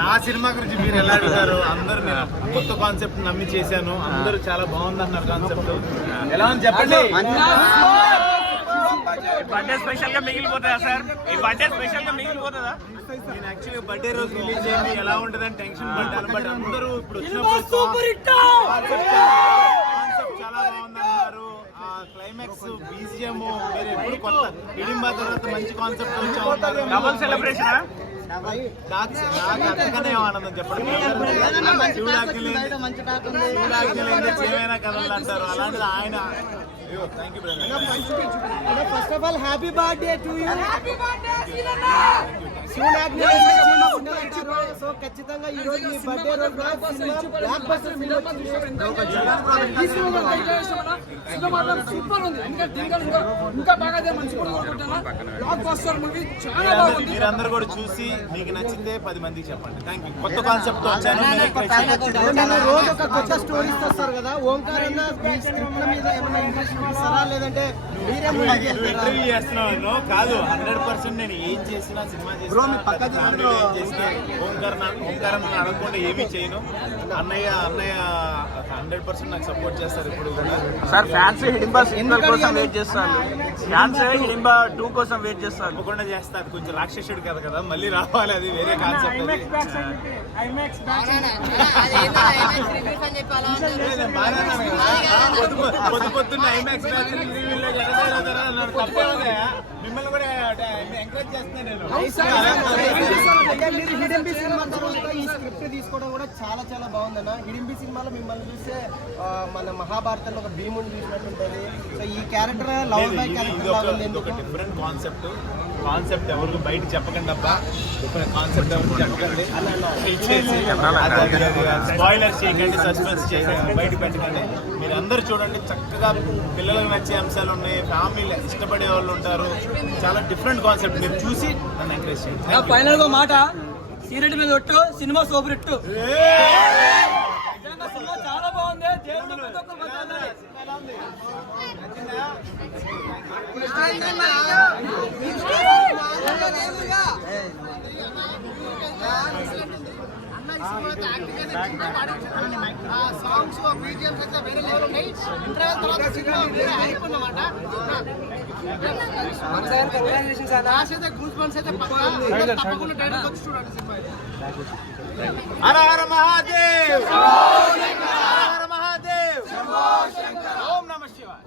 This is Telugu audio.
నా సినిమా గురించి మీరు ఎలా అడుగుతారు? అందరూ నేను కొత్త కాన్సెప్ట్ నమ్మి చేశాను, అందరూ చాలా బాగుంది అన్నారు. కాన్సెప్ట్ ఎలా ఉంది చెప్పండి. బర్త్డే స్పెషల్ గా మిగిలిపోతుందా సార్? ఈ బర్త్డే స్పెషల్ గా మిగిలిపోతుందా? నేను యాక్చువల్గా బర్త్డే రోజు రిలీజ్ అయ్యింది ఎలా ఉంటుందని టెన్షన్ పడ్డాను. బట్ అందరూ ఇప్పుడు వచ్చినప్పుడు కాన్సెప్ట్ చాలా బాగుందన్నారు. క్లైమాక్స్ బీజిఎం మీరు ఎప్పుడు కొత్త హిడింబా తర్వాత మంచి కాన్సెప్ట్ వచ్చాము. డబుల్ సెలబ్రేషన్ అంతకనే ఆనందం చెప్పండి. శివుడాజ్ఞలు ఏమైనా కథలు అంటారు, అలాంటిది ఆయన. Thank you brother. First of all happy birthday to you. So ఖచ్చితంగా ఈ రోజు మీ బర్త్డే రోజు బ్లాక్ బస్టర్ సూపర్ ఉంది. ఇంకా బాగా బ్లాక్ బస్టర్ మూవీ చాలా బాగుంది. మీరందరూ కూడా చూసి మీకు నచ్చితే 10 మందికి చెప్పండి. Thank you. కొత్త కాన్సెప్ట్ వచ్చాను. రోజు ఒక కొత్త స్టోరీస్ వస్తారు కదా. ఓంకార్ అన్న మీ స్క్రిప్ట్ మీద ఏమైనా ఇంట్రెస్ట్ చూపిస్తారా, లేదంటే ఇంటర్వ్యూ చేస్తున్నాను కాదు. 100% నేను ఏం చేసినా సినిమా చేసినా ఏం చేసినా ఓంకారం అడగకుండా ఏమీ చేయను. అన్నయ్య 100% నాకు సపోర్ట్ చేస్తారు ఇప్పుడు కూడా. సార్ ఫ్యాన్స్ హిడింబా సీక్వెల్ కోసం వెయిట్ చేస్తారు, ఫ్యాన్స్ హిడింబా 2 కోసం వెయిట్ చేస్తారు. తప్పకుండా చేస్తారు. కొంచెం రాక్షసుడు కదా, మళ్ళీ రావాలి. అది వేరే కాన్సెప్ట్. పొద్దున్న ఐమాక్స్ మిమ్మల్ని కూడా ఎంకరేజ్ చేస్తున్నాను నేను. హిడింబి సినిమా తర్వాత ఈ స్క్రిప్ట్ తీసుకోవడం కూడా చాలా చాలా బాగుందన్న. హిడింబి సినిమాలో మిమ్మల్ని చూస్తే మన మహాభారతంలో ఒక భీముని చూసినట్టుంటది. సో ఈ క్యారెక్టర్ లవ్ బై క్యారెక్టర్ ఒక డిఫరెంట్ కాన్సెప్ట్ ఎవరికి బయట చెప్పకండి అబ్బా. కాన్సెప్ట్ ఎవరికి చెప్పకండి, స్పాయిలర్ చేయకండి, సస్పెన్స్ చేయకండి, బయట పెట్టకండి. మీరు అందరూ చూడండి. చక్కగా పిల్లలకు నచ్చే అంశాలు ఉన్నాయి, ఫ్యామిలీ ఇష్టపడే వాళ్ళు ఉంటారు. చాలా డిఫరెంట్ కాన్సెప్ట్. మీరు చూసి నన్ను ఎంకరేజ్ చేయండి. ఫైనల్ గా మాట సీరియట్ మీద ఒట్టు, సినిమా సూపర్ హిట్. సినిమా చాలా బాగుంది. హర హర మహాదేవ్, హర హర మహాదేవ్, ఓం నమః శివాయ.